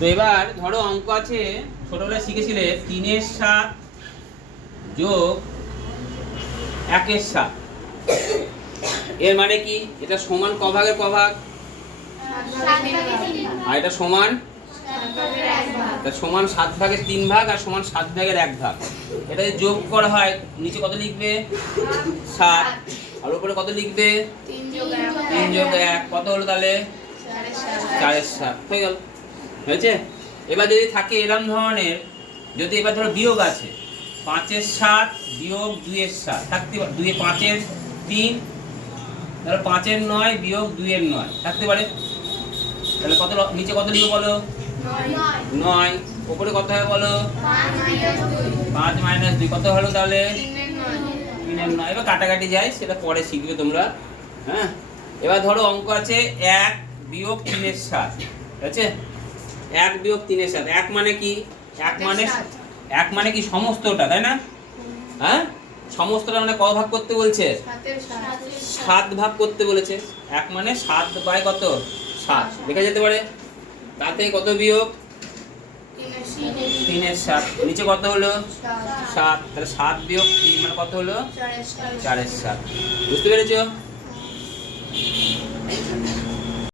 তো এবার ধরো অঙ্ক আছে, ছোটবেলায় শিখেছিলে তিনের সাত যোগ একের সাত। এর মানে কি? এটা সমান ক ভাগের ক ভাগ? আর এটা সমান? সমান সাত ভাগের তিন ভাগ আর সমান সাত ভাগের এক ভাগ। এটা যদি যোগ করা হয়, নিচে কত লিখবে? সাত। আর উপরে কত লিখবে? তিন যোগ এক। কত হলো তাহলে? চারের সাত। হয়ে গেল। হয়েছে? এবার যদি থাকে এরম ধরনের, যদি এবার ধরো বিয়োগ আছে, পাঁচের সাত বিয়োগ দুইয়ের সাত, থাকতে পারে দুই পাঁচের তিন ধরো পাঁচের নয় বিয়োগ দুইয়ের নয়, থাকতে পারে? তাহলে কত নিচে কত লিখবে বলো? নয়। উপরে কত হবে বলো? পাঁচ মাইনাস দুই, কত হলো তাহলে? তিনের নয়। এবার কাটাকাটি যায় সেটা পরে শিখবে তোমরা। হ্যাঁ? এবার ধরো অঙ্ক আছে এক বিয়োগ তিনের সাত ঠিক আছে এক বিয়োগ তিনের সাত। এক মানে কি? এক মানে এক মানে কি সমস্তটা তাই না? হ্যাঁ? সমস্তটা মানে ক ভাগ করতে বলছে? সাত। ভাগ করতে বলেছে। এক মানে সাত বাই কত? সাত। লেখা যেতে পারে? তাতে কত বিয়োগ? তিনের সাত। নিচে কত হলো? সাত। তাহলে সাত বিয়োগ তিন মানে কত হলো? চারের সাত। বুঝতে পেরেছ?